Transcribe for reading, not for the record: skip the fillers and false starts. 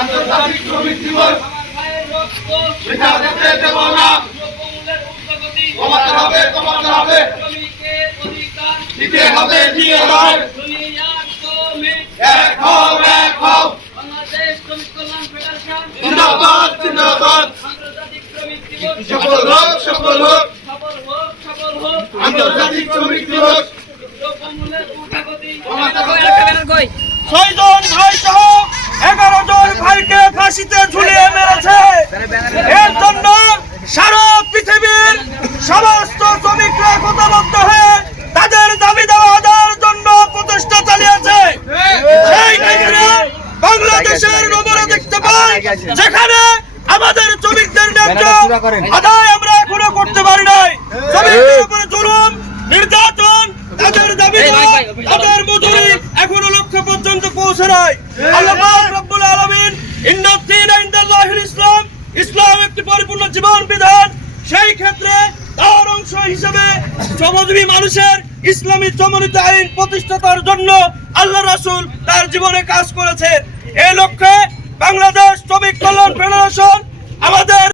আন্তর্জাতিক শ্রমিক দিবস বৃথা যেতে দেব না। কমাতে হবে, কমাতে হবে, দিতে হবে, দিয়ে হবে। এক হও, এক হও, জিন্দাবাদ, জিন্দাবাদ। সফল হোক, সফল হোক আন্তর্জাতিক শ্রমিক দিবস। 6 জন ভাই সহ 11 জন ভাইকে ফাঁসিতে ঝুলিয়ে মেরেছে। এর জন্য সারা পৃথিবীর সমস্ত শ্রমিকরা একতাবদ্ধ হয়ে তাদের দাবি দেওয়া আদায়ের জন্য প্রচেষ্টা চালিয়েছে। সেই ক্ষেত্রে বাংলাদেশের নমুনা দেখতে পাই, যেখানে আমাদের শ্রমিকদের ন্যায্য আদায় আমরা এখনো করতে পারি নাই। শ্রমিকদের উপরে জুলুম, নির্যাতন, তাদের দাবি দেওয়া, তাদের মজুরি এখনো লক্ষ্য পর্যন্ত পৌঁছে নাই। আল্লাহ রাব্বুল আলামিন ইন্নাদ-দীনা ইনদাল্লাহিল ইসলাম, ইসলাম একটি পরিপূর্ণ জীবন বিধান। সেই ক্ষেত্রে তার অংশ হিসেবে শ্রমজীবী মানুষের ইসলামী সমন্বিত আইন প্রতিষ্ঠার জন্য আল্লাহ রাসূল তার জীবনে কাজ করেছেন। এই লক্ষ্যে বাংলাদেশ শ্রমিক কল্যাণ ফেডারেশন আমাদের